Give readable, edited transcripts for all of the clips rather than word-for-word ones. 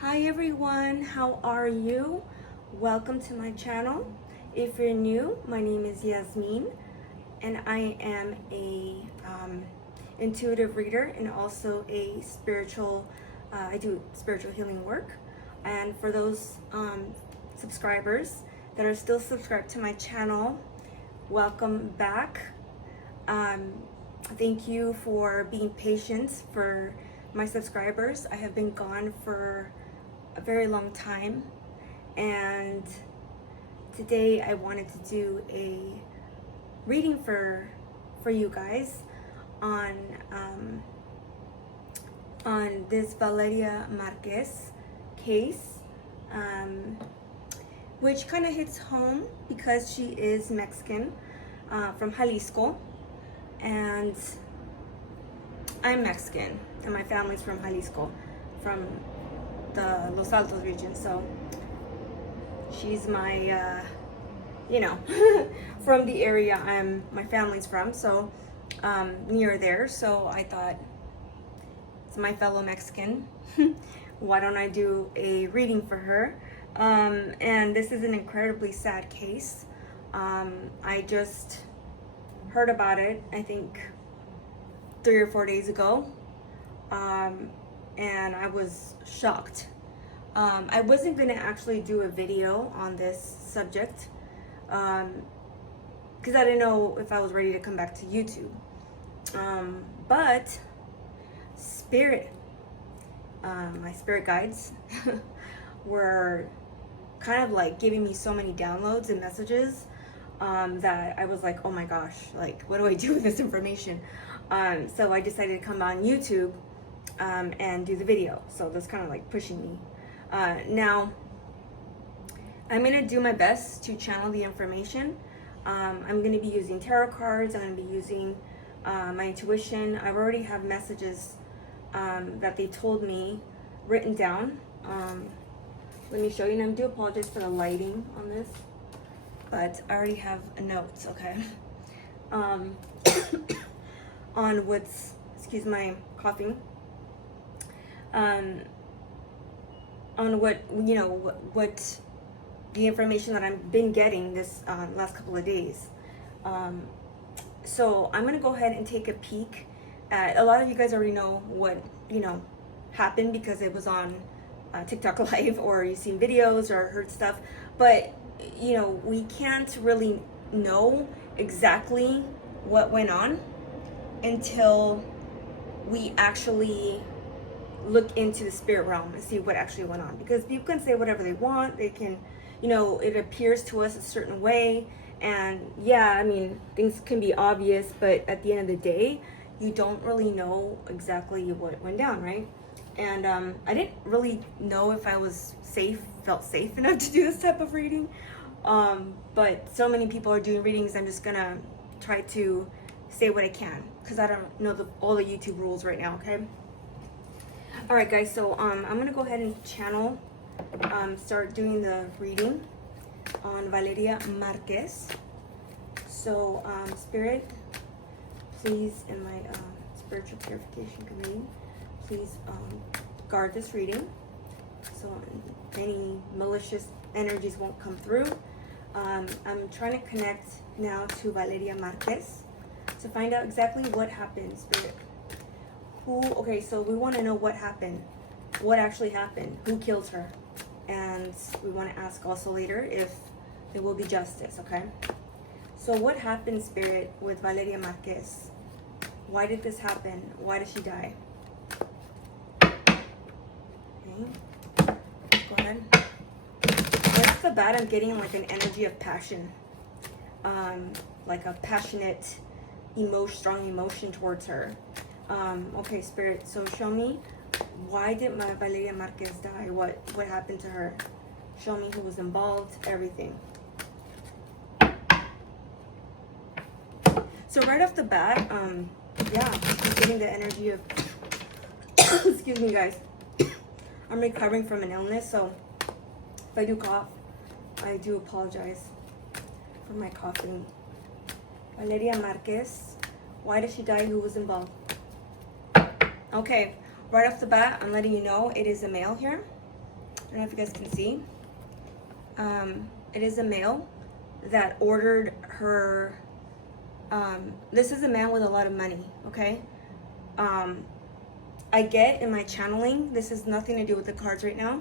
Hi everyone, how are you? Welcome to my channel. If you're new, my name is Yasmin and I am a intuitive reader and also a spiritual, I do spiritual healing work. And for those subscribers that are still subscribed to my channel, welcome back. Thank you for being patient for my subscribers. I have been gone for a very long time, and today I wanted to do a reading for you guys on this Valeria Márquez case, which kind of hits home because she is Mexican, from Jalisco, and I'm Mexican and my family's from Jalisco, from the Los Altos region. So she's my from the area my family's from, so near there. So I thought, it's my fellow Mexican, why don't I do a reading for her? And this is an incredibly sad case. I just heard about it, I think 3 or 4 days ago, and I was shocked. I wasn't gonna actually do a video on this subject because I didn't know if I was ready to come back to YouTube. But spirit, my spirit guides were kind of like giving me so many downloads and messages that I was like, oh my gosh, like what do I do with this information? So I decided to come on YouTube and do the video. So that's kind of like pushing me. Now, I'm going to do my best to channel the information. I'm going to be using tarot cards. I'm going to be using my intuition. I already have messages that they told me written down. Let me show you, and I do apologize for the lighting on this, but I already have notes, okay? On what's, excuse my coughing, on what, what the information that I've been getting this last couple of days. So I'm gonna go ahead and take a peek at, a lot of you guys already know what, happened because it was on TikTok live, or you've seen videos or heard stuff, but we can't really know exactly what went on until we actually look into the spirit realm and see what actually went on. Because people can say whatever they want, they can, it appears to us a certain way, and yeah, I mean, things can be obvious, but at the end of the day, you don't really know exactly what went down, right? And I didn't really know if I was felt safe enough to do this type of reading, but so many people are doing readings. I'm just gonna try to say what I can, because I don't know all the YouTube rules right now, okay? All right, guys, so I'm gonna go ahead and channel, start doing the reading on Valeria Márquez. So, Spirit, please, in my spiritual purification committee, please guard this reading so any malicious energies won't come through. I'm trying to connect now to Valeria Márquez to find out exactly what happened, Spirit. Okay, so we want to know what happened, what actually happened, who killed her, and we want to ask also later if there will be justice, okay? So what happened, Spirit, with Valeria Márquez? Why did this happen? Why did she die? Okay, let's go ahead. Right off the bat, I'm getting like an energy of passion, like a passionate strong emotion towards her. Okay, Spirit, so show me, why did Valeria Márquez die? What happened to her? Show me who was involved, everything. So right off the bat, yeah, I'm getting the energy of, excuse me, guys. I'm recovering from an illness, so if I do cough, I do apologize for my coughing. Valeria Márquez, why did she die? Who was involved? Okay, right off the bat, I'm letting you know it is a male here. don't know if you guys can see. It is a male that ordered her. This is a man with a lot of money, okay? I get in my channeling, this has nothing to do with the cards right now,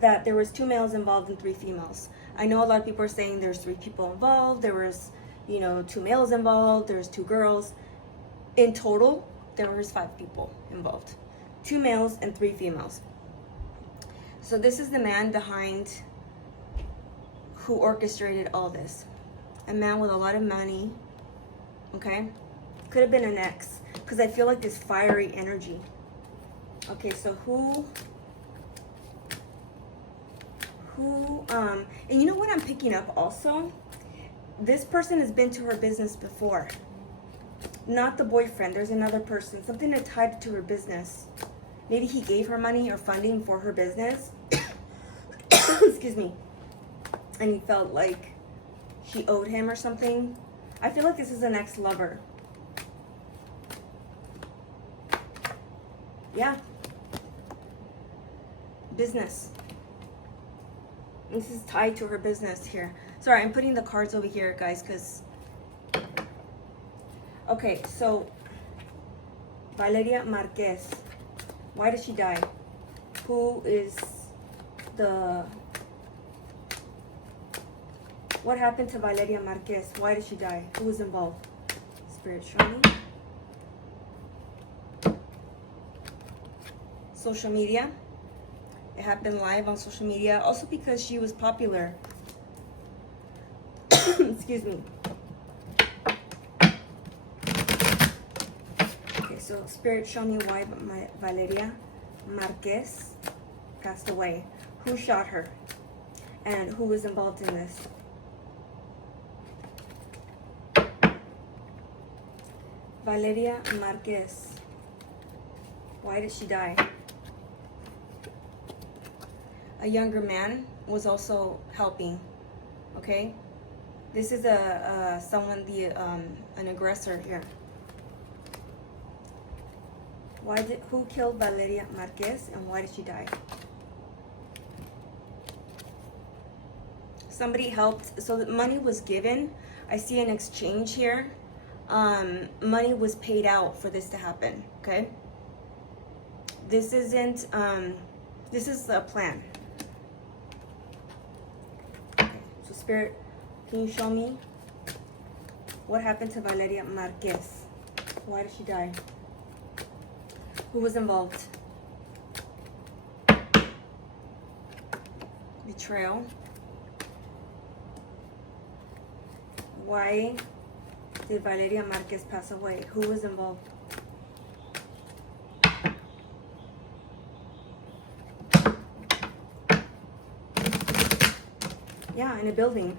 that there was 2 males involved and 3 females. I know a lot of people are saying there's 3 people involved, there was, 2 males involved, there's 2 girls. In total, there was 5 people involved. 2 males and 3 females. So this is the man behind who orchestrated all this. A man with a lot of money, okay? Could have been an ex, because I feel like this fiery energy. Okay, so who, and you know what I'm picking up also? This person has been to her business before. Not the boyfriend, there's another person, something that tied to her business. Maybe he gave her money or funding for her business. Excuse me. And he felt like she owed him or something. I feel like this is an ex-lover. Yeah. Business. This is tied to her business here. Sorry, I'm putting the cards over here, guys, because... Okay, so... Valeria Márquez. Why did she die? Who is the... What happened to Valeria Márquez? Why did she die? Who was involved? Spirit, show me. Social media. It happened live on social media. Also because she was popular. Excuse me. Okay, so Spirit, show me why Valeria Márquez passed away. Who shot her? And who was involved in this? Valeria Márquez. Why did she die? A younger man was also helping. Okay, this is an aggressor here. Who killed Valeria Márquez and why did she die? Somebody helped, so the money was given. I see an exchange here. Money was paid out for this to happen, okay? This isn't, this is a plan. Okay, so Spirit, can you show me what happened to Valeria Márquez? Why did she die? Who was involved? Betrayal. Why did Valeria Márquez pass away? Who was involved? Yeah, in a building.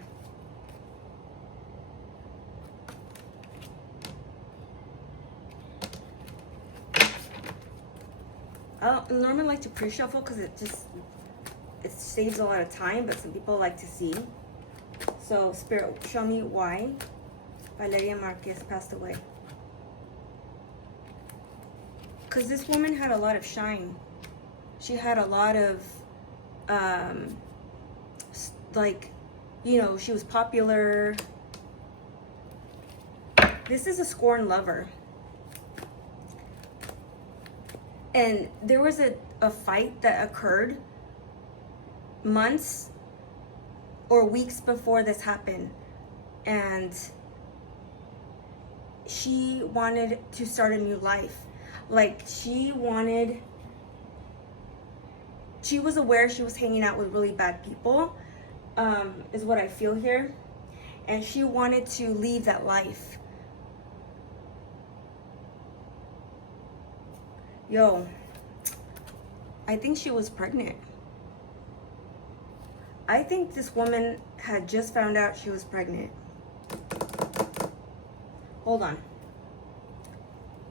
I normally like to pre-shuffle because it saves a lot of time, but some people like to see. So Spirit, show me why Valeria Márquez passed away. Because this woman had a lot of shine. She had a lot of, she was popular. This is a scorned lover. And there was a fight that occurred months or weeks before this happened. And she wanted to start a new life. Like she was aware she was hanging out with really bad people, is what I feel here. And she wanted to leave that life. Yo, I think she was pregnant. I think this woman had just found out she was pregnant. Hold on.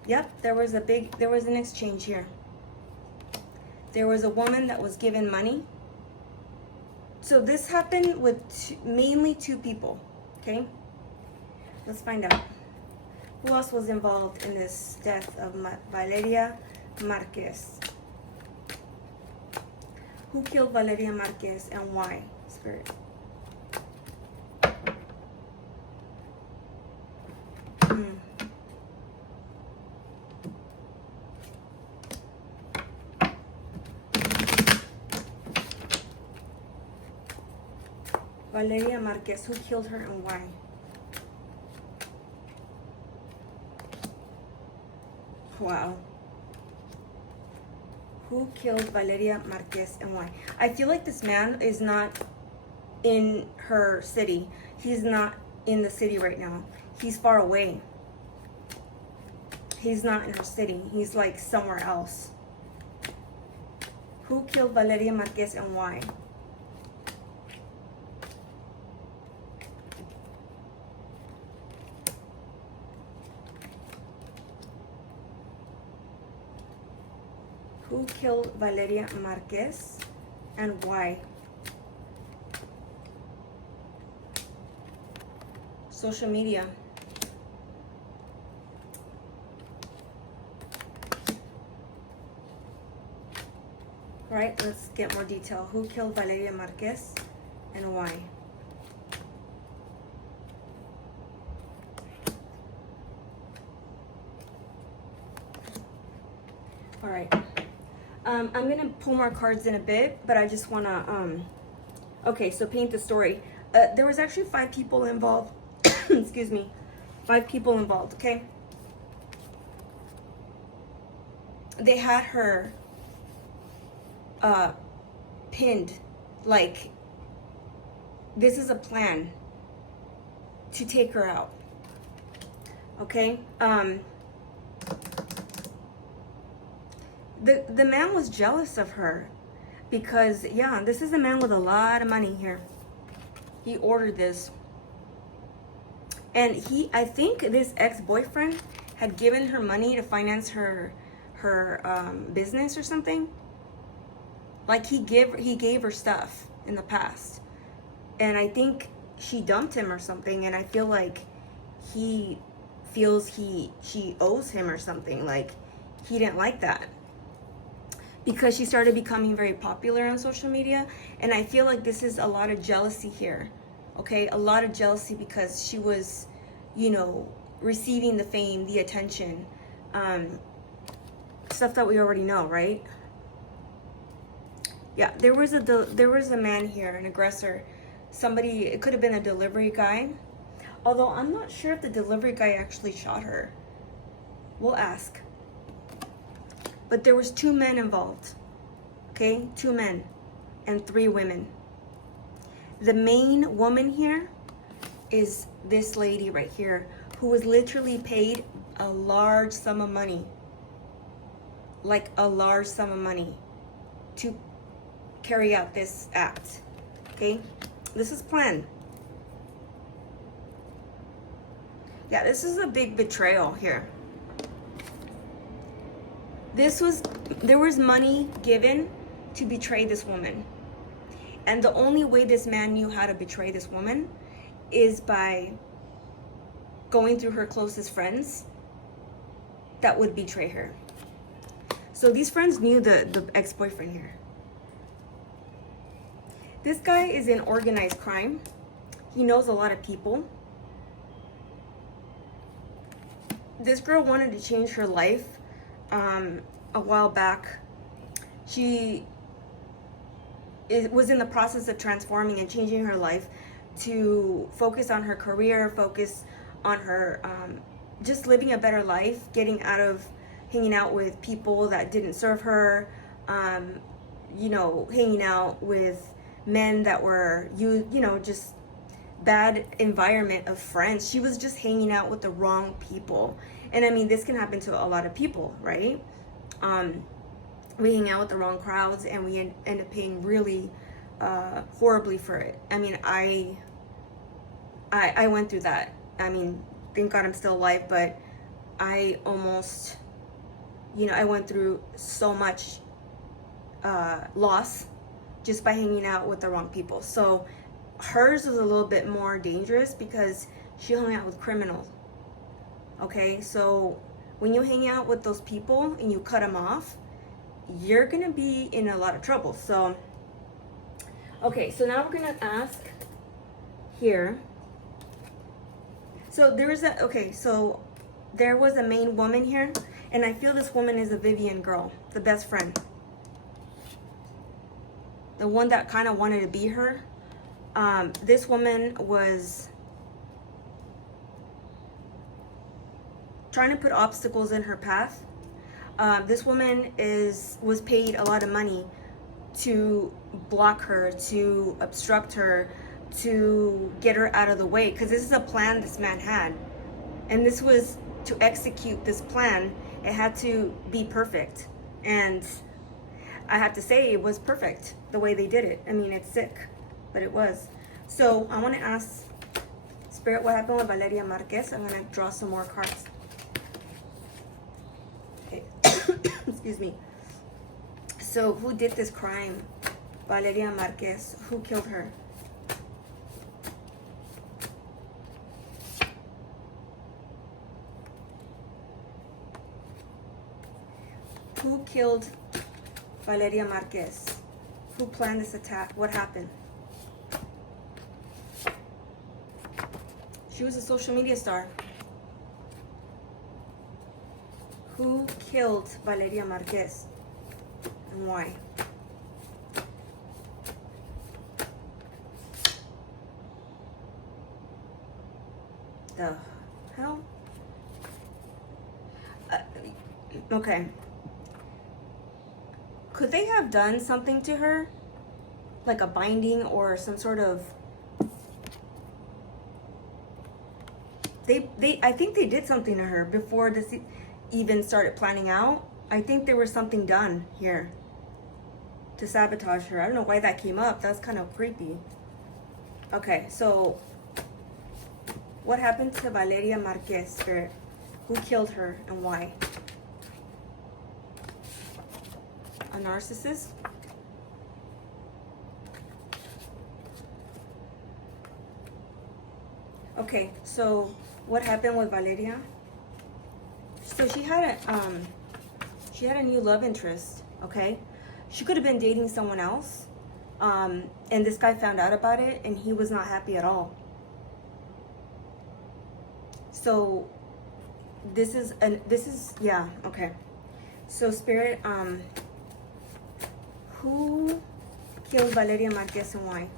Yep, there was an exchange here. There was a woman that was given money. So this happened with mainly 2 people, okay? Let's find out. Who else was involved in this death of Valeria Márquez? Who killed Valeria Márquez and why? Spirit. Valeria Márquez, who killed her and why? Wow. Who killed Valeria Márquez and why? I feel like this man is not in her city. He's not in the city right now. He's far away. He's not in her city. He's like somewhere else. Who killed Valeria Márquez and why? Who killed Valeria Márquez and why? Social media. Right, let's get more detail. Who killed Valeria Márquez and why? All right. I'm gonna pull more cards in a bit, but I just wanna, okay, so paint the story. There was actually 5 people involved. Excuse me. 5 people involved, okay? They had her pinned, like, this is a plan to take her out, okay? The man was jealous of her because, yeah, this is a man with a lot of money here. He ordered this. And I think this ex-boyfriend had given her money to finance her business or something. Like he gave her stuff in the past. And I think she dumped him or something, and I feel like he feels she owes him or something. Like he didn't like that. Because she started becoming very popular on social media. And I feel like this is a lot of jealousy here. Okay, a lot of jealousy because she was, you know, receiving the fame, the attention, stuff that we already know, right? Yeah, there was a man here, an aggressor. Somebody, it could have been a delivery guy. Although I'm not sure if the delivery guy actually shot her. We'll ask. But there was 2 men involved, okay? 2 men and 3 women. The main woman here is this lady right here who was literally paid a large sum of money, like a large sum of money to carry out this act, okay? This is planned. Yeah, this is a big betrayal here. There was money given to betray this woman. And the only way this man knew how to betray this woman is by going through her closest friends that would betray her. So these friends knew the ex-boyfriend here. This guy is in organized crime. He knows a lot of people. This girl wanted to change her life a while back. She was in the process of transforming and changing her life to focus on her career, focus on her just living a better life, getting out of hanging out with people that didn't serve her, you know, hanging out with men that were, you know, just bad environment of friends. She was just hanging out with the wrong people. And I mean, this can happen to a lot of people, right? We hang out with the wrong crowds and we end up paying really horribly for it. I mean, I went through that. I mean, thank God I'm still alive, but I almost, you know, I went through so much loss just by hanging out with the wrong people. So hers was a little bit more dangerous because she hung out with criminals. Okay, so when you hang out with those people and you cut them off, you're gonna be in a lot of trouble. So Okay, so now we're gonna ask here. So there was a main woman here, and I feel this woman is a Vivian girl, the best friend. The one that kind of wanted to be her. This woman was trying to put obstacles in her path. This woman was paid a lot of money to block her, to obstruct her, to get her out of the way, because this is a plan this man had, and this was to execute this plan. It had to be perfect, and I have to say it was perfect the way they did it. I mean, it's sick, but it was. So I want to ask Spirit, what happened with Valeria Márquez? I'm going to draw some more cards. Okay. Excuse me. So who did this crime? Valeria Márquez. Who killed her? Who killed Valeria Márquez? Who planned this attack? What happened? She was a social media star. Who killed Valeria Márquez and why? The hell? Okay. Could they have done something to her? Like a binding or some sort of... I think they did something to her before this even started planning out. I think there was something done here to sabotage her. I don't know why that came up. That's kind of creepy. Okay, so what happened to Valeria Márquez, Spirit? Who killed her and why? A narcissist? Okay, so what happened with Valeria? So she had a new love interest, okay? She could have been dating someone else, and this guy found out about it, and he was not happy at all. So this is yeah, okay. So Spirit, who killed Valeria Márquez and why?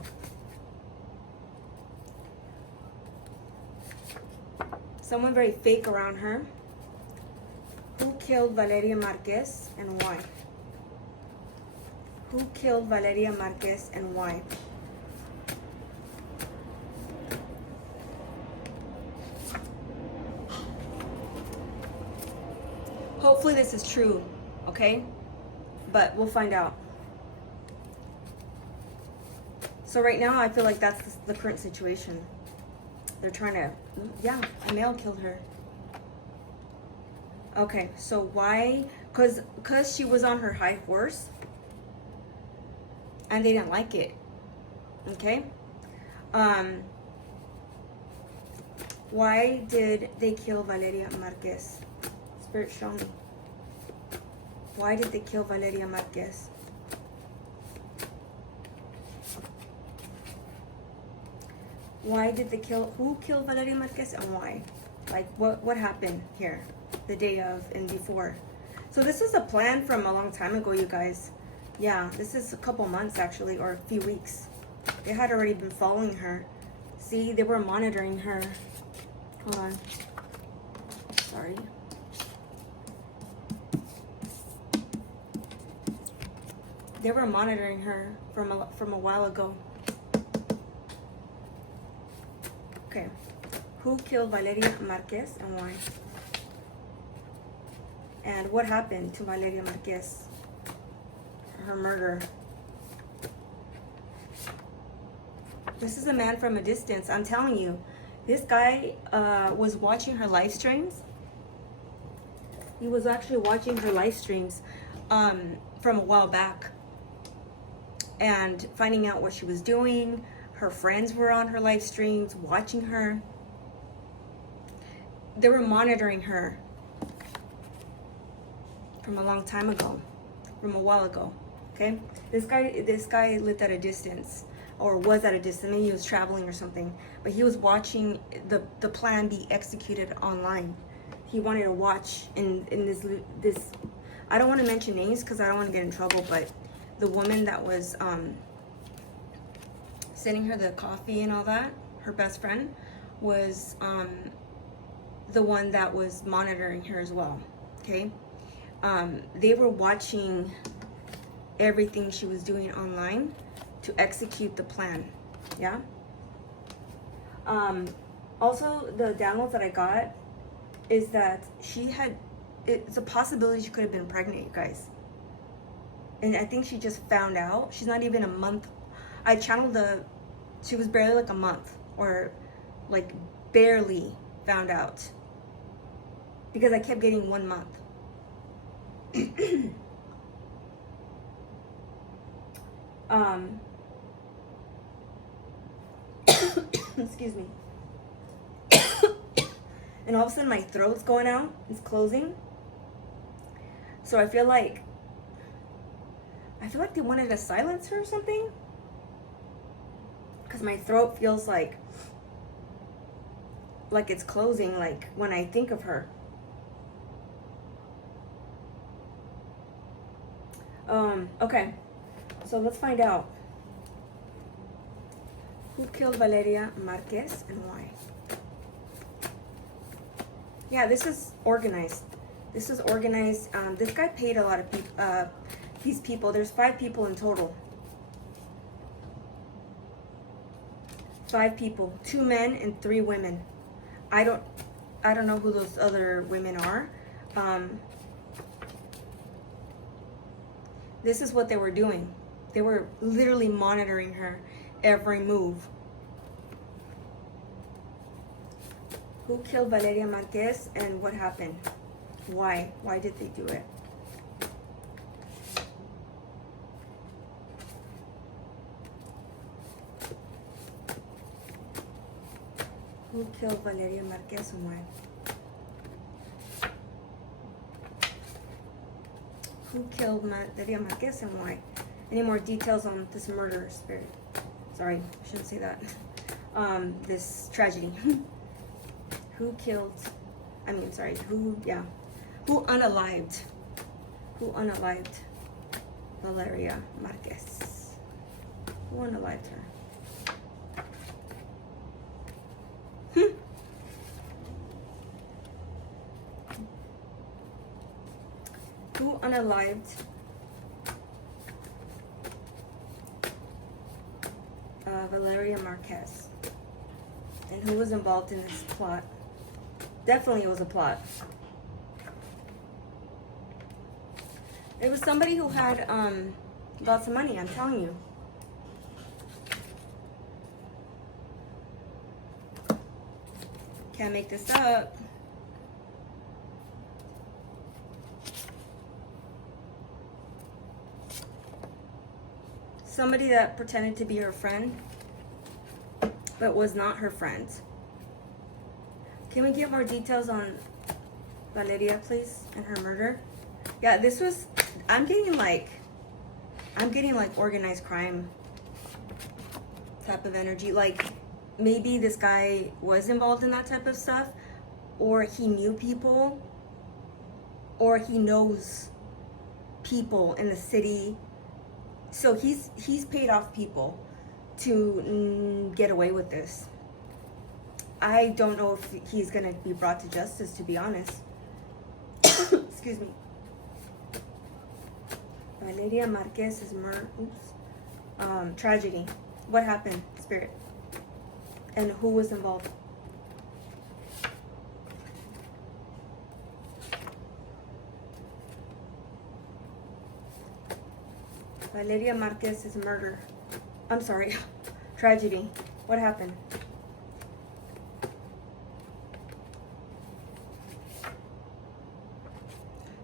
Someone very fake around her. Who killed Valeria Márquez and why? Who killed Valeria Márquez and why? Hopefully this is true, okay? But we'll find out. So right now I feel like that's the current situation. They're trying to, yeah, a male killed her. Okay, so why? Because she was on her high horse and they didn't like it. Okay? Why did they kill Valeria Márquez? Spirit, show me. Why did they kill Valeria Márquez? Why did they kill? Who killed Valeria Márquez and why? Like what happened here the day of and before? So this is a plan from a long time ago, you guys. Yeah, this is a couple months actually, or a few weeks. They had already been following her. See, they were monitoring her. Hold on. Sorry. They were monitoring her from a while ago. Okay. Who killed Valeria Márquez and why? And what happened to Valeria Márquez? Her murder. This is a man from a distance. I'm telling you. This guy was watching her live streams. He was actually watching her live streams from a while back. And finding out what she was doing. Her friends were on her live streams, watching her. They were monitoring her from a long time ago, from a while ago, Okay, this guy lived at a distance, or was at a distance. Maybe he was traveling or something, but he was watching the plan be executed online. He wanted to watch in this. I don't want to mention names because I don't want to get in trouble, but the woman that was sending her the coffee and all that, her best friend, was the one that was monitoring her as well. Okay, they were watching everything she was doing online to execute the plan. Yeah. Also, the downloads that I got is that it's a possibility she could have been pregnant, you guys. And I think she just found out. She's not even a month. I channeled she was barely like a month, or like barely found out, because I kept getting 1 month. Excuse me. And all of a sudden my throat's going out, it's closing. So I feel like they wanted to silence her or something, because my throat feels like it's closing, like when I think of her. Okay, so let's find out who killed Valeria Márquez and why. Yeah, this is organized. This guy paid a lot of people. These people. There's 5 people in total. 5 people. 2 men and 3 women. I don't know who those other women are. This is what they were doing. They were literally monitoring her every move. Who killed Valeria Márquez and what happened? Why? Why did they do it? Who killed Valeria Márquez and why? Who killed Valeria Márquez and why? Any more details on this murder, Spirit? Sorry, I shouldn't say that. This tragedy. Who unalived Valeria Márquez? Who unalived her? Who unalived Valeria Márquez? And who was involved in this plot? Definitely it was a plot. It was somebody who had lots of money, I'm telling you. Can't make this up. Somebody that pretended to be her friend, but was not her friend. Can we get more details on Valeria, please, and her murder? Yeah, this was, I'm getting like organized crime type of energy. Like, maybe this guy was involved in that type of stuff, or he knew people, or he knows people in the city. So he's paid off people to get away with this. I don't know if he's gonna be brought to justice, to be honest. Excuse me. Valeria Márquez's murder. Tragedy. What happened, Spirit? And who was involved? Valeria Márquez's murder. I'm sorry. Tragedy. What happened?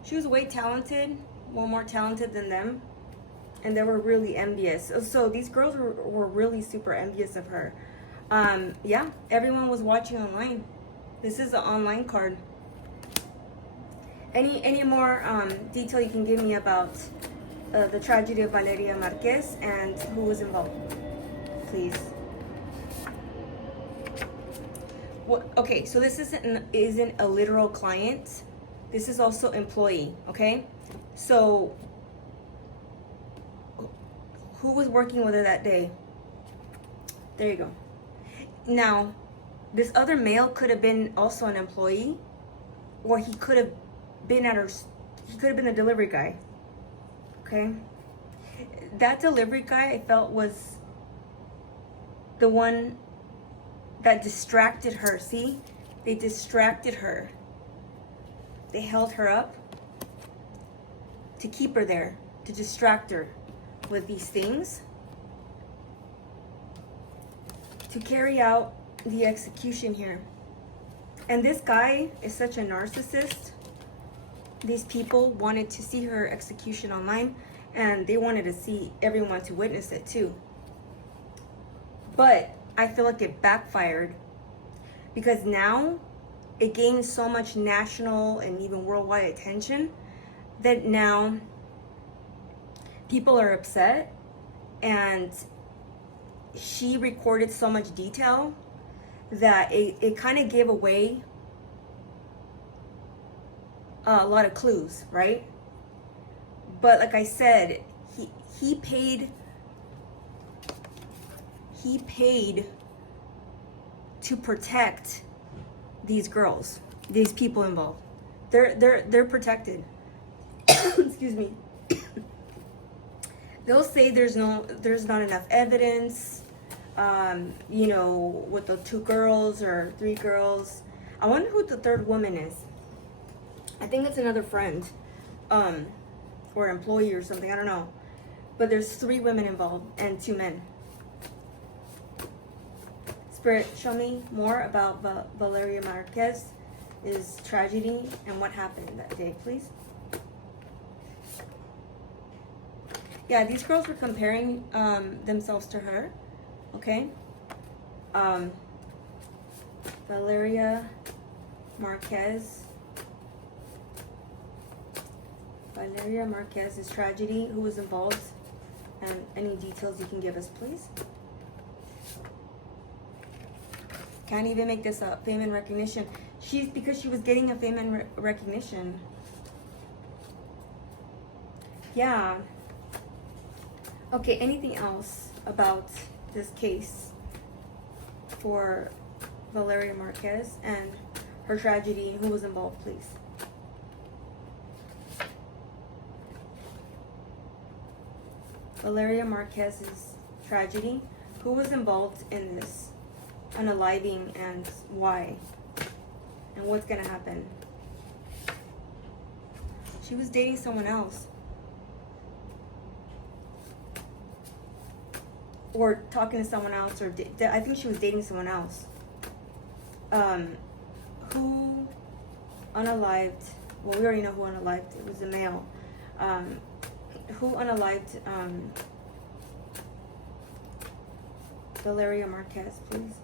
She was way talented, one more talented than them, and they were really envious. So these girls were really super envious of her. Yeah, everyone was watching online. This is an online card. Any more detail you can give me about the tragedy of Valeria Márquez and who was involved, please. What? Okay, so this isn't a literal client. This is also employee. Okay, so who was working with her that day? There you go. Now, this other male could have been also an employee, or he could have been he could have been the delivery guy. Okay, that delivery guy I felt was the one that distracted her. See, they distracted her. They held her up to keep her there, to distract her with these things, to carry out the execution here. And this guy is such a narcissist. These people wanted to see her execution online, and they wanted to see everyone to witness it too. But I feel like it backfired, because now it gained so much national and even worldwide attention that now people are upset, and she recorded so much detail that it kind of gave away a lot of clues, right? But like I said, he paid to protect these girls, these people involved. They're protected. Excuse me. They'll say there's not enough evidence, you know, with the 2 girls or 3 girls. I wonder who the 3rd woman is. I think that's another friend, or employee or something, I don't know. But there's 3 women involved and 2 men. Spirit, show me more about Valeria Márquez's tragedy and what happened that day, please. Yeah, these girls were comparing themselves to her. Okay. Valeria Márquez's tragedy, who was involved, and any details you can give us, please. Can't even make this up. Fame and recognition. Because she was getting a fame and recognition. Yeah. Okay, anything else about this case for Valeria Márquez and her tragedy, and who was involved, please? Valeria Márquez's tragedy, who was involved in this unaliving, and why, and what's gonna happen? She was dating someone else, or talking to someone else, or I think she was dating someone else. Who unalived? Well, we already know who unalived. It was a male. Who unalived Valeria Márquez, please?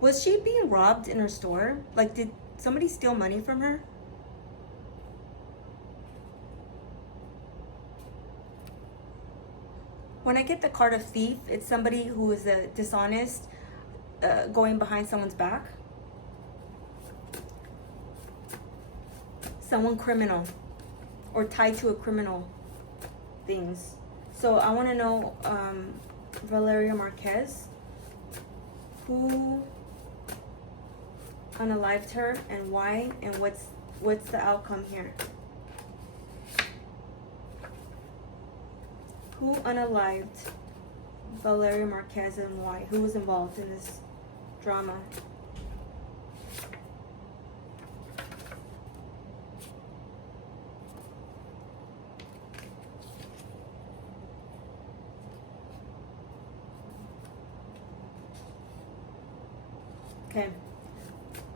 Was she being robbed in her store? Like, did somebody steal money from her? When I get the card of thief, it's somebody who is a dishonest, going behind someone's back. Someone criminal, or tied to a criminal things. So I want to know, Valeria Márquez, who unalived her and why, and what's the outcome here? Who unalived Valeria Márquez and why? Who was involved in this drama? Okay.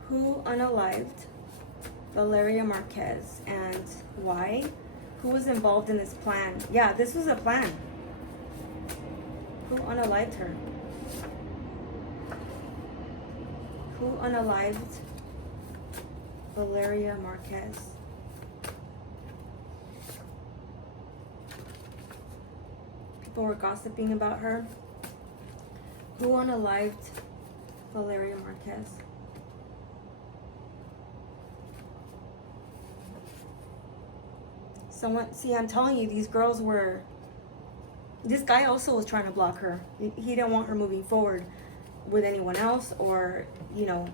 Who unalived Valeria Márquez and why? Who was involved in this plan? Yeah, this was a plan. Who unalived her? Who unalived Valeria Márquez. People were gossiping about her. Who unalived Valeria Márquez? Someone, see, I'm telling you, these girls were, this guy also was trying to block her. He didn't want her moving forward with anyone else, or, you know,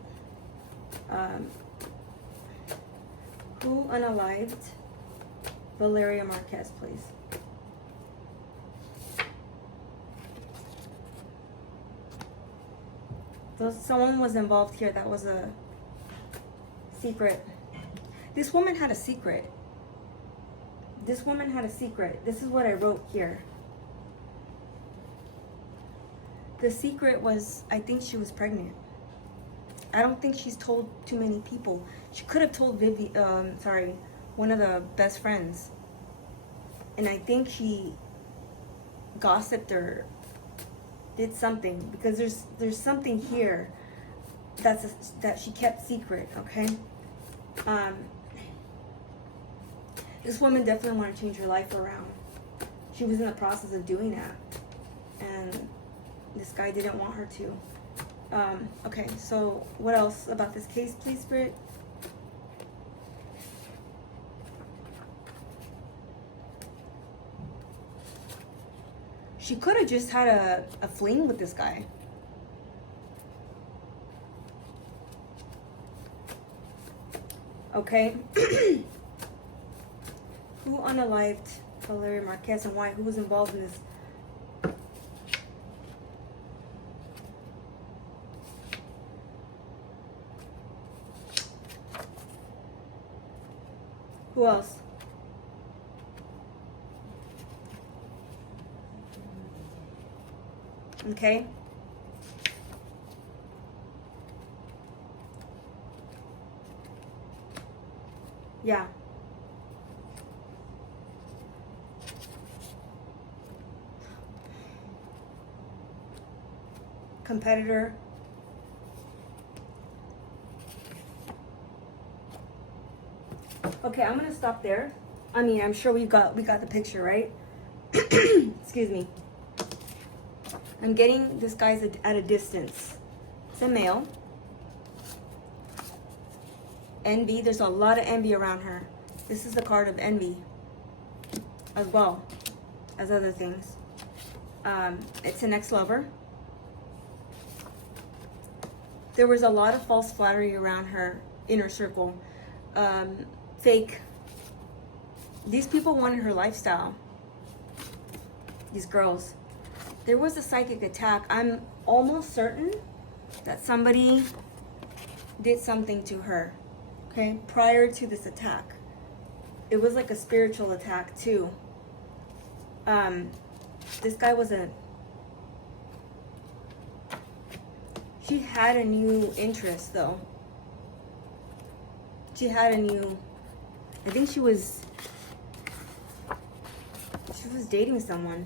who unalived Valeria Márquez, please? Someone was involved here. That was a secret. This woman had a secret. This woman had a secret. This is what I wrote here. The secret was, I think she was pregnant. I don't think she's told too many people. She could have told one of the best friends. And I think she gossiped or did something, because there's something here that she kept secret, okay? This woman definitely wanted to change her life around. She was in the process of doing that, and this guy didn't want her to. Okay, so what else about this case, please, Spirit? She could have just had a fling with this guy. Okay. Who unalived Valeria Márquez and why? Who was involved in this? Who else? Okay. Yeah. Competitor. Okay, I'm gonna stop there. I mean, I'm sure we got the picture, right? Excuse me. I'm getting this guy's at a distance. It's a male. Envy. There's a lot of envy around her. This is the card of envy as well as other things. It's an ex-lover. There was a lot of false flattery around her inner circle. Fake. These people wanted her lifestyle. These girls. There was a psychic attack. I'm almost certain that somebody did something to her, okay, prior to this attack. It was like a spiritual attack too. This guy wasn't. She had a new interest though. She had a new, I think she was dating someone,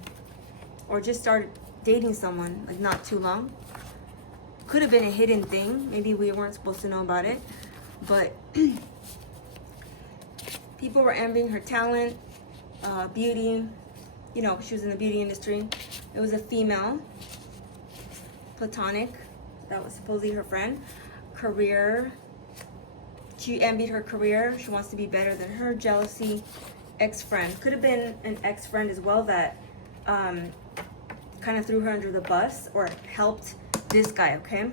or just started dating someone like not too long. Could have been a hidden thing. Maybe we weren't supposed to know about it, but people were envying her talent, beauty. You know, she was in the beauty industry. It was a female, platonic, that was supposedly her friend. Career, she envied her career. She wants to be better than her. Jealousy, ex-friend. Could have been an ex-friend as well that kind of threw her under the bus or helped this guy, okay?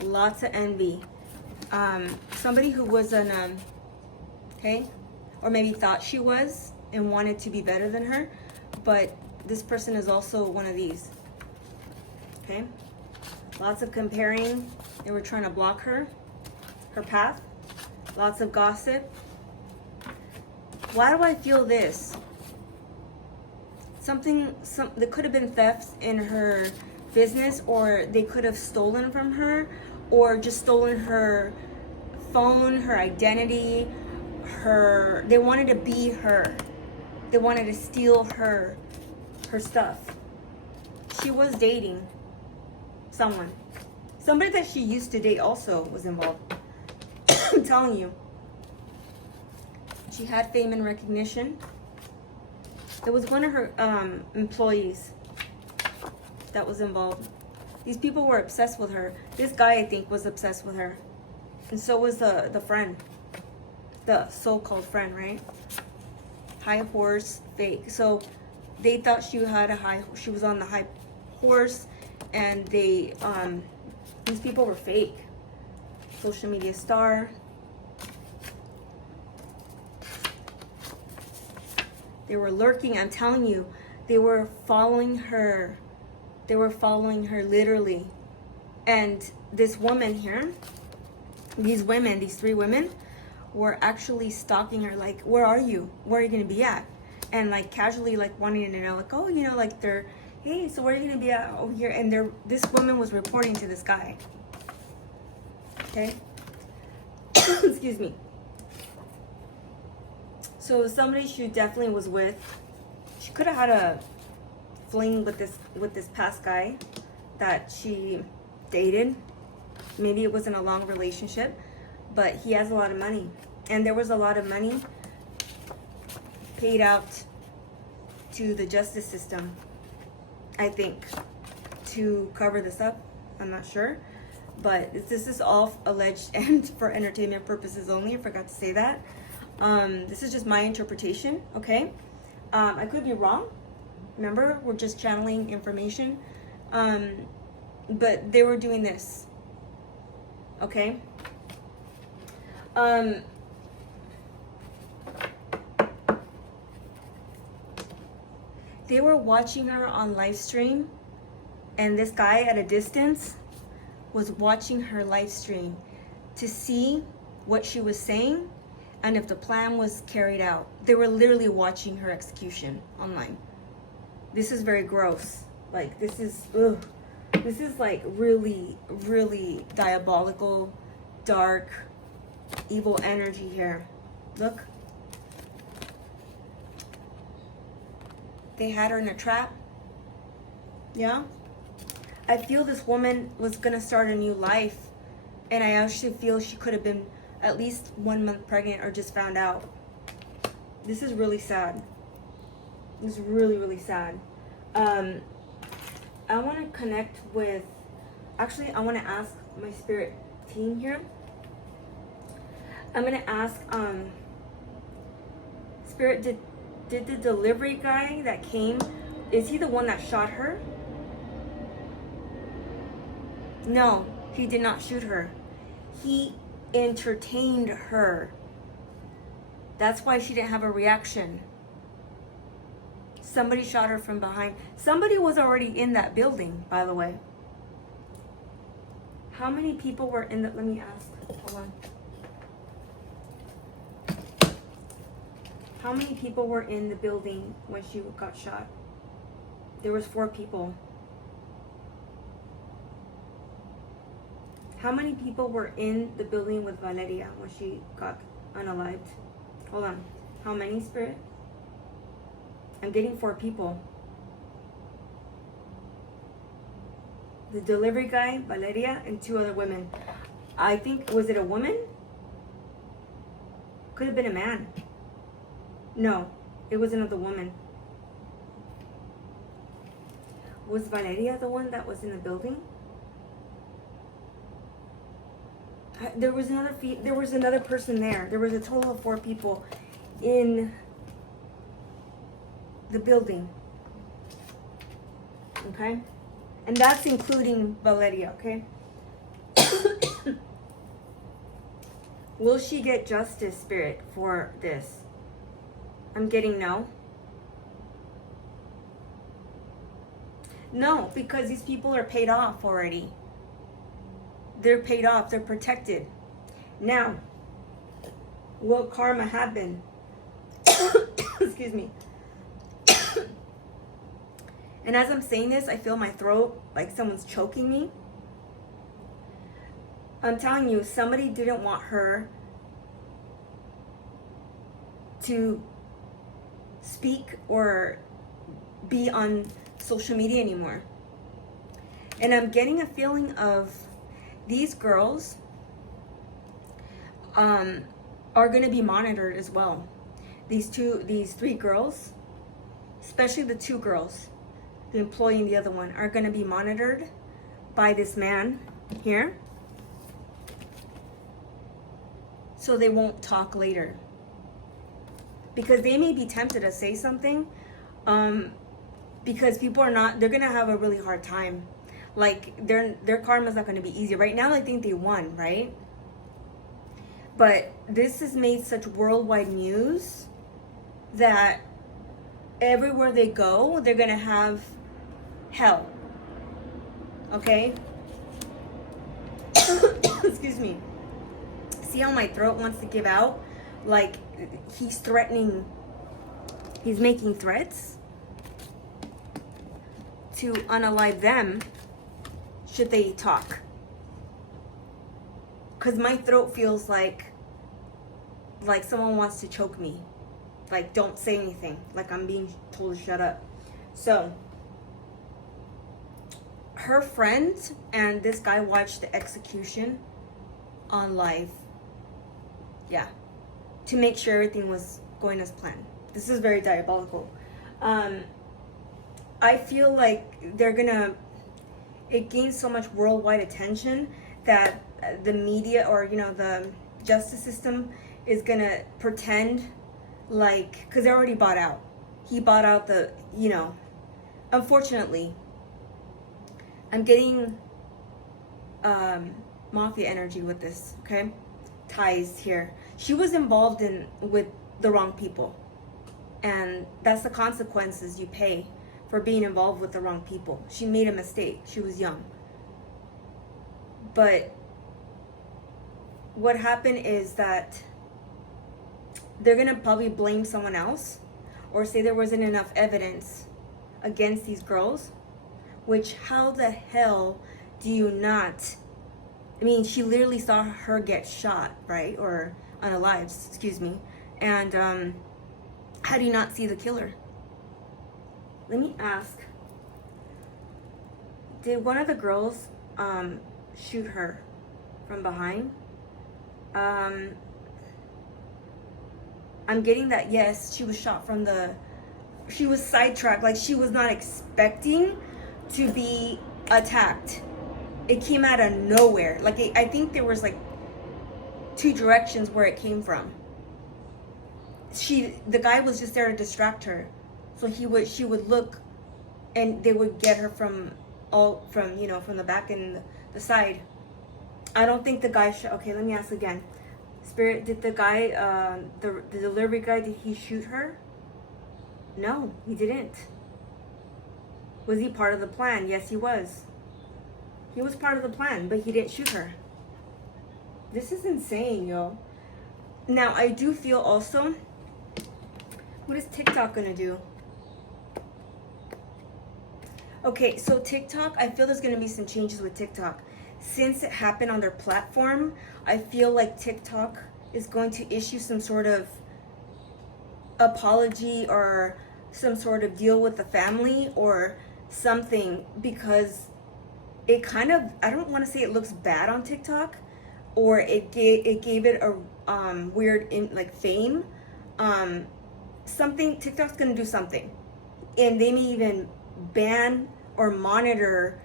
Lots of envy. Somebody who was an, okay? Or maybe thought she was and wanted to be better than her. But this person is also one of these, okay? Lots of comparing. They were trying to block her path. Lots of gossip. Why do I feel this? There could have been thefts in her business, or they could have stolen from her, or just stolen her phone, her identity, they wanted to be her. They wanted to steal her stuff. She was dating someone. Somebody that she used to date also was involved. I'm telling you. She had fame and recognition. It was one of her employees that was involved. These people were obsessed with her. This guy, I think, was obsessed with her. And so was the friend. The so-called friend, right? High horse, fake. So they thought she was on the high horse, and these people were fake. Social media star. They were lurking. I'm telling you, they were following her. They were following her literally. And this woman here, these 3 women, were actually stalking her. Like, where are you? Where are you going to be at? And like casually, like wanting to know, like, oh, you know, like they're, hey, so where are you going to be at over here? And this woman was reporting to this guy. Okay. Excuse me. So somebody she definitely was with. She could have had a fling with this past guy that she dated. Maybe it wasn't a long relationship, but he has a lot of money, and there was a lot of money paid out to the justice system, I think, to cover this up. I'm not sure, but this is all alleged and for entertainment purposes only. I forgot to say that. This is just my interpretation, okay? I could be wrong. Remember, we're just channeling information. But they were doing this, okay? They were watching her on live stream, and this guy at a distance was watching her live stream to see what she was saying and if the plan was carried out. They were literally watching her execution online. This is very gross. Like, this is, ugh. This is like really, really diabolical, dark, evil energy here. Look. They had her in a trap. Yeah. I feel this woman was going to start a new life. And I actually feel she could have been at least 1 month pregnant or just found out. This is really sad. This is really, really sad. I want to connect with, actually, I want to ask my spirit team here. I'm going to ask, Spirit, did the delivery guy that came, is he the one that shot her? No, he did not shoot her. He entertained her. That's why she didn't have a reaction. Somebody shot her from behind. Somebody was already in that building, by the way. How many people were in the, let me ask, hold on. How many people were in the building when she got shot? There was 4 people. How many people were in the building with Valeria when she got unalived? Hold on. How many, Spirit? I'm getting 4 people. The delivery guy, Valeria, and 2 other women. I think, was it a woman? Could have been a man. No, it was another woman. Was Valeria the one that was in the building? There was another person there. There was a total of 4 people in the building. Okay? And that's including Valeria, okay? Will she get justice, Spirit, for this? I'm getting no. No, because these people are paid off already. They're paid off. They're protected. Now, will karma happen? Excuse me. And as I'm saying this, I feel my throat like someone's choking me. I'm telling you, somebody didn't want her to speak or be on social media anymore. And I'm getting a feeling of these girls are going to be monitored as well. these three girls, especially the two girls, the employee and the other one, are going to be monitored by this man here, so they won't talk later, because they may be tempted to say something, because people are not, they're gonna have a really hard time. Like their karma's not gonna be easy. Right now I think they won, right? But this has made such worldwide news that everywhere they go, they're gonna have hell. Okay? Excuse me. See how my throat wants to give out? Like, he's threatening, he's making threats to unalive them should they talk. Because my throat feels like someone wants to choke me. Like, don't say anything. Like I'm being told to shut up. So, her friend and this guy watched the execution on live. Yeah. To make sure everything was going as planned. This is very diabolical. I feel like it gains so much worldwide attention that the media, or the justice system, is gonna pretend like, because they're already bought out. He bought out the, unfortunately, I'm getting mafia energy with this, okay? Ties here. She was involved with the wrong people, and that's the consequences you pay for being involved with the wrong people. She made a mistake. She was young. But what happened is that they're gonna probably blame someone else, or say there wasn't enough evidence against these girls, which how the hell do you not, I mean, she literally saw her get shot, right? Or unalived, excuse me. And how do you not see the killer? Let me ask, did one of the girls shoot her from behind? I'm getting that yes, she was shot from she was sidetracked, like she was not expecting to be attacked. It came out of nowhere. Like I think there was like two directions where it came from. The guy was just there to distract her, so she would look, and they would get her from the back and the side. I don't think the guy okay, let me ask again. Spirit, did the guy, the delivery guy, did he shoot her? No, he didn't. Was he part of the plan? Yes, he was. He was part of the plan, but he didn't shoot her. This is insane, yo. Now, I do feel also, what is TikTok gonna do? Okay, so TikTok, I feel there's gonna be some changes with TikTok. Since it happened on their platform, I feel like TikTok is going to issue some sort of apology or some sort of deal with the family or something, because it kind of, I don't want to say it looks bad on TikTok, or it gave it a weird fame. Something, TikTok's gonna do something, and they may even ban or monitor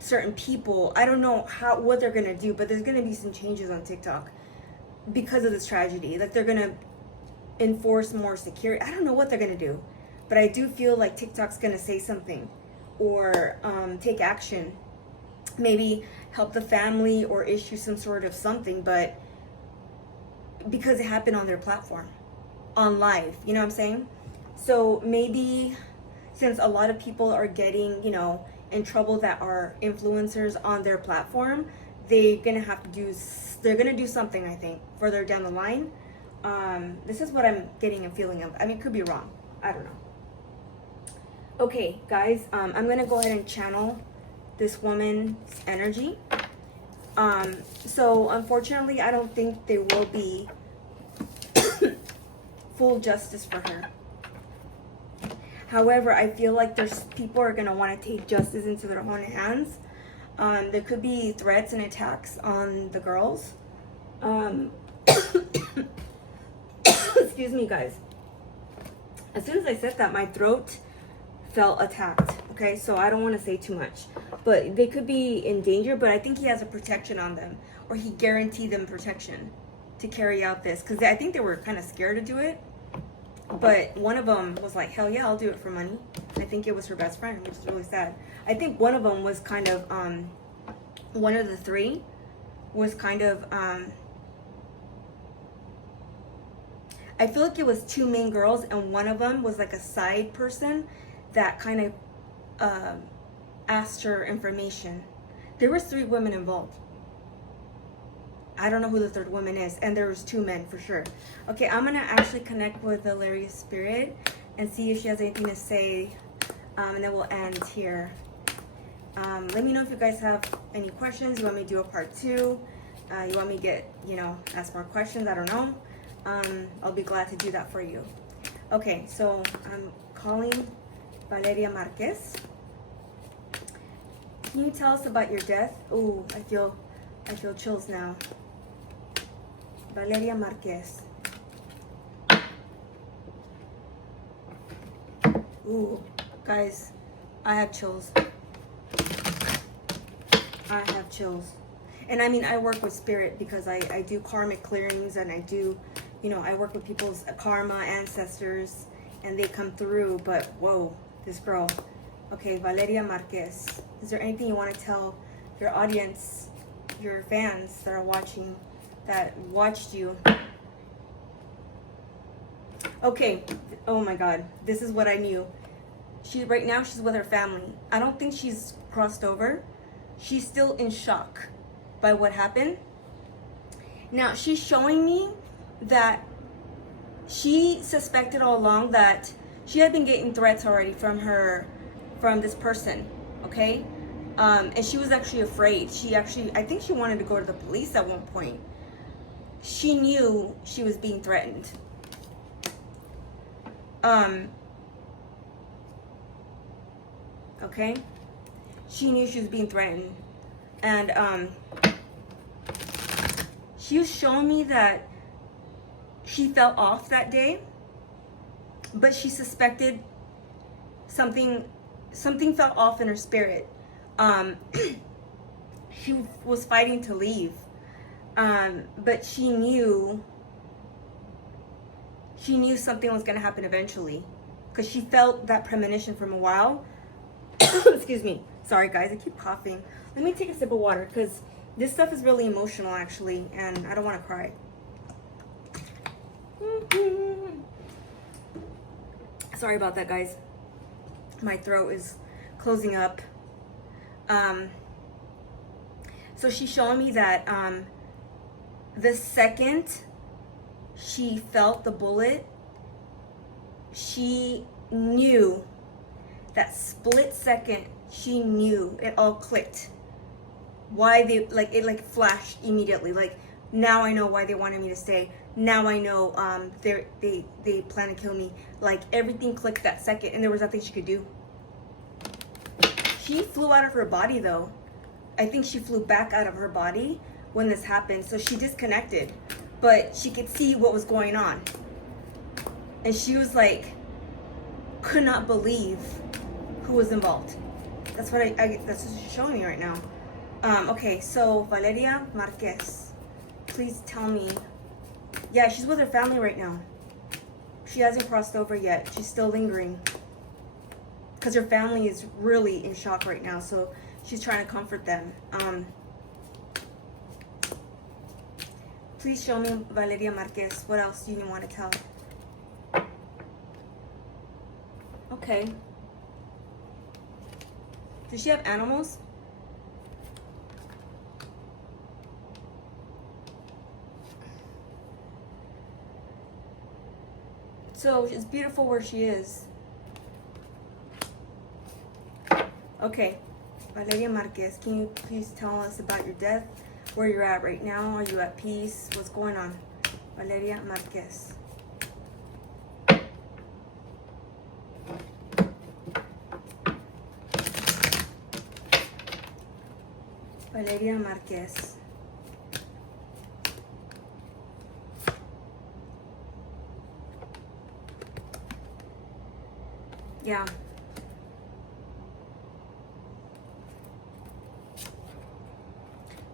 certain people. I don't know what they're gonna do, but there's gonna be some changes on TikTok because of this tragedy. Like they're gonna enforce more security. I don't know what they're gonna do, but I do feel like TikTok's gonna say something or take action, maybe help the family or issue some sort of something, but because it happened on their platform, on live, you know what I'm saying? So maybe since a lot of people are getting, in trouble that are influencers on their platform, they're gonna do something, I think, further down the line. This is what I'm getting a feeling of. I mean, it could be wrong. I don't know. Okay, guys, I'm gonna go ahead and channel this woman's energy. So unfortunately, I don't think there will be full justice for her. However, I feel like people are gonna want to take justice into their own hands. There could be threats and attacks on the girls. Excuse me, guys. As soon as I said that, my throat felt attacked. Okay, so I don't want to say too much, but they could be in danger. But I think he has a protection on them, or he guaranteed them protection to carry out this, because I think they were kind of scared to do it. But one of them was like, hell yeah, I'll do it for money. I think it was her best friend, which is really sad. I think one of them was kind of one of the three was kind of I feel like it was two main girls, and one of them was like a side person that kind of asked her information. There was 3 women involved. I don't know who the third woman is, and there was 2 men for sure. Okay, I'm gonna actually connect with Valeria's spirit and see if she has anything to say, and then we'll end here. Let me know if you guys have any questions. You want me to do a part 2? You want me to get, ask more questions? I don't know. I'll be glad to do that for you. Okay, so I'm calling Valeria Márquez. Can you tell us about your death? Ooh, I feel chills now. Valeria Márquez. Ooh, guys, I have chills. I have chills. And I mean, I work with spirit because I do karmic clearings, and I do, I work with people's karma, ancestors, and they come through. But whoa, this girl. Okay, Valeria Márquez. Is there anything you want to tell your audience, your fans that are watching, that watched you? Okay, oh my God, this is what I knew. Right now she's with her family. I don't think she's crossed over. She's still in shock by what happened. Now she's showing me that she suspected all along that she had been getting threats already from this person, okay? And she was actually afraid. I think she wanted to go to the police at one point. She knew she was being threatened. Okay? She knew she was being threatened. And she was showing me that she felt off that day, but she suspected something felt off in her spirit. She was fighting to leave, but she knew something was going to happen eventually, because she felt that premonition from a while. Excuse me, sorry guys, I keep coughing. Let me take a sip of water, because this stuff is really emotional actually, and I don't want to cry. Sorry about that, guys. My throat is closing up. So she's showing me that the second she felt the bullet, she knew, that split second, she knew, it all clicked. Why it flashed immediately. Like, now I know why they wanted me to stay. Now I know they plan to kill me. Like, everything clicked that second, and there was nothing she could do. She flew out of her body though. I think she flew back out of her body when this happened. So she disconnected, but she could see what was going on. And she was like, could not believe who was involved. That's what that's what she's showing me right now. Okay, so Valeria Márquez, please tell me. Yeah, she's with her family right now. She hasn't crossed over yet. She's still lingering, because her family is really in shock right now. So she's trying to comfort them. Please show me, Valeria Márquez. What else do you want to tell? Okay. Does she have animals? So it's beautiful where she is. Okay, Valeria Márquez, can you please tell us about your death? Where you're at right now? Are you at peace? What's going on? Valeria Márquez. Valeria Márquez. Yeah.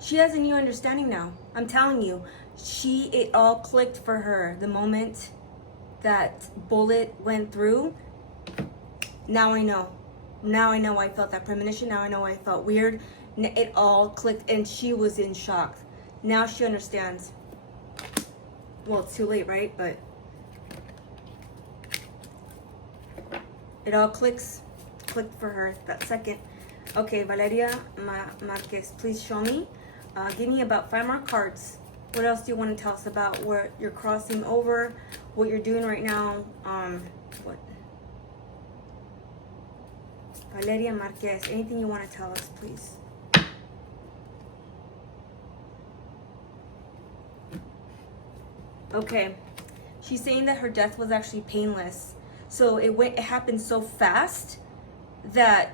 She has a new understanding now. I'm telling you, it all clicked for her the moment that bullet went through. Now I know. Now I know I felt that premonition. Now I know I felt weird. It all clicked and she was in shock. Now she understands. Well, it's too late, right? But it all clicked for her that second. Okay, Valeria Márquez, please show me. Give me about 5 more cards. What else do you want to tell us about where you're crossing over, what you're doing right now? What? Valeria Márquez, anything you want to tell us, please. Okay, she's saying that her death was actually painless. So it happened so fast that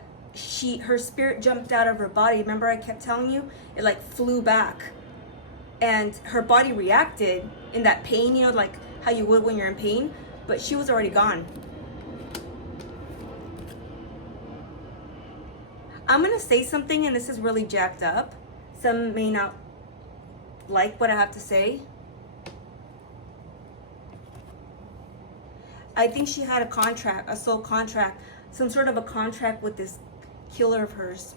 her spirit jumped out of her body. Remember I kept telling you? It like flew back. And her body reacted in that pain, you know, like how you would when you're in pain, but she was already gone. I'm gonna say something, and this is really jacked up. Some may not like what I have to say. I think she had a contract, a soul contract, some sort of a contract with this killer of hers.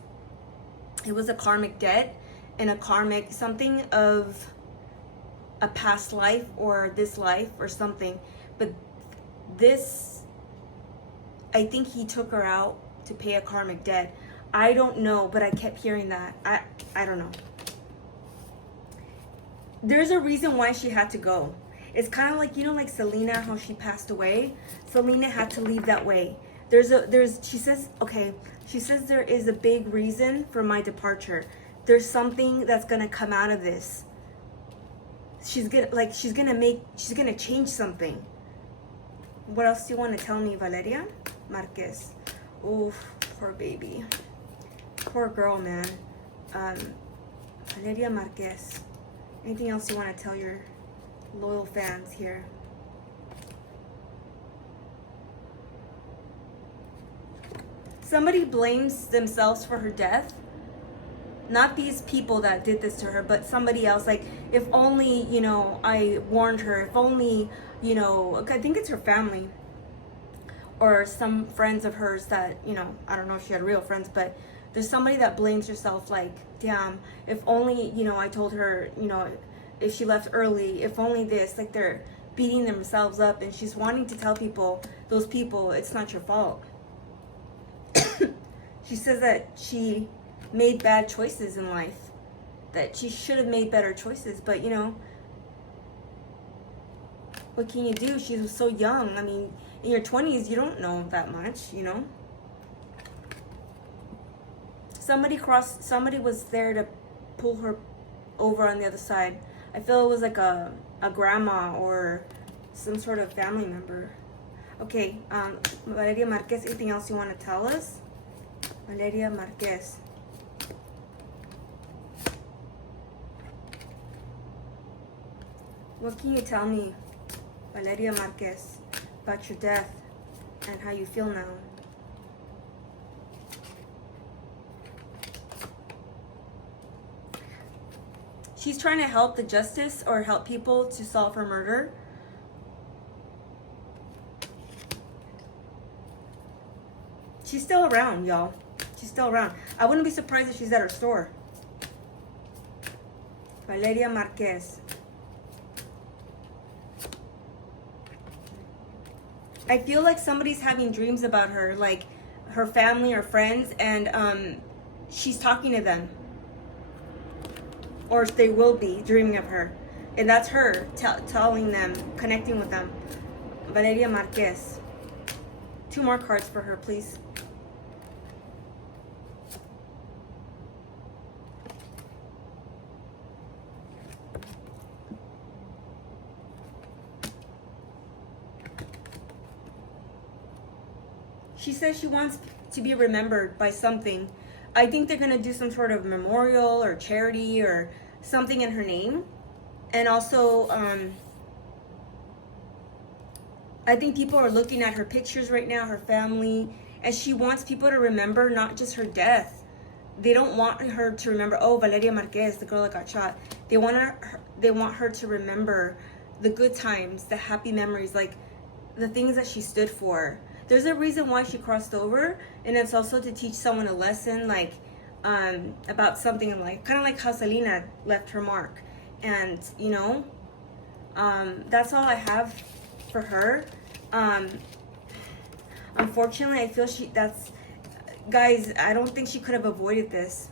It was a karmic debt and a karmic something of a past life or this life or something. But this, I think he took her out to pay a karmic debt. I don't know, but I kept hearing that. I don't know. There's a reason why she had to go. It's kind of like, you know, like Selena, how she passed away. Selena had to leave that way. She says there is a big reason for my departure. There's something that's gonna come out of this. She's gonna change something. What else do you want to tell me, Valeria Márquez? Oof, poor baby. Poor girl, man. Valeria Márquez. Anything else you want to tell your loyal fans here? Somebody blames themselves for her death. Not these people that did this to her, but somebody else. Like, if only, you know, I warned her. If only, you know, I think it's her family. Or some friends of hers that, you know, I don't know if she had real friends, but there's somebody that blames herself, like, damn, if only, you know, I told her, you know, if she left early, if only this. Like, they're beating themselves up, and she's wanting to tell those people, it's not your fault. She says that she made bad choices in life, that she should have made better choices, but, you know, what can you do? She was so young. I mean, in your 20s, you don't know that much, you know. Somebody was there to pull her over on the other side. I feel it was like a grandma or some sort of family member. Okay, Valeria Márquez, anything else you want to tell us? Valeria Márquez. What can you tell me, Valeria Márquez, about your death and how you feel now? She's trying to help the justice or help people to solve her murder. She's still around, y'all. She's still around. I wouldn't be surprised if she's at her store. Valeria Márquez. I feel like somebody's having dreams about her, like her family or friends, and she's talking to them. Or they will be dreaming of her. And that's her telling them, connecting with them. Valeria Márquez. 2 more cards for her, please. She says she wants to be remembered by something. I think they're going to do some sort of memorial or charity or something in her name. And also, I think people are looking at her pictures right now, her family, and she wants people to remember not just her death. They don't want her to remember, oh, Valeria Márquez, the girl that got shot. They want her to remember the good times, the happy memories, like the things that she stood for. There's a reason why she crossed over, and it's also to teach someone a lesson, like about something in life, kind of like how Selena left her mark. And you know, that's all I have for her. Unfortunately, I feel guys, I don't think she could have avoided this.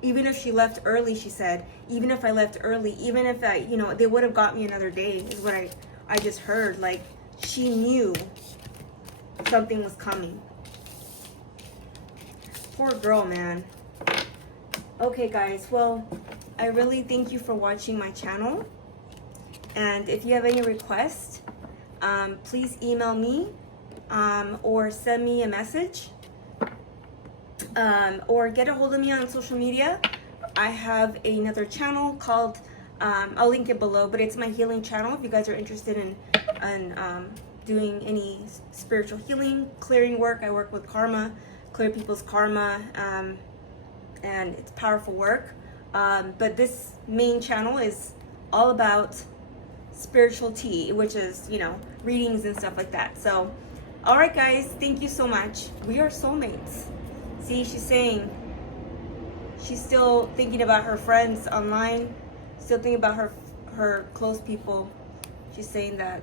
Even if she left early, she said, even if I left early, even if they would have got me another day, is what I just heard. Like, she knew something was coming. Poor girl, man. Okay, guys, well, I really thank you for watching my channel. And if you have any requests, please email me or send me a message. Or get a hold of me on social media. I have another channel called, I'll link it below, but it's my healing channel if you guys are interested in doing any spiritual healing, clearing work. I work with karma, clear people's karma, and it's powerful work. But this main channel is all about spiritual tea, which is, readings and stuff like that. So, all right, guys, thank you so much. We are soulmates. See, she's saying she's still thinking about her friends online, still thinking about her close people. She's saying that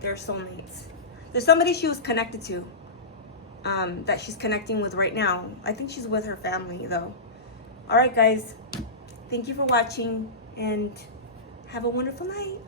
they're soulmates. There's somebody she was connected to that she's connecting with right now. I think she's with her family, though. All right, guys. Thank you for watching, and have a wonderful night.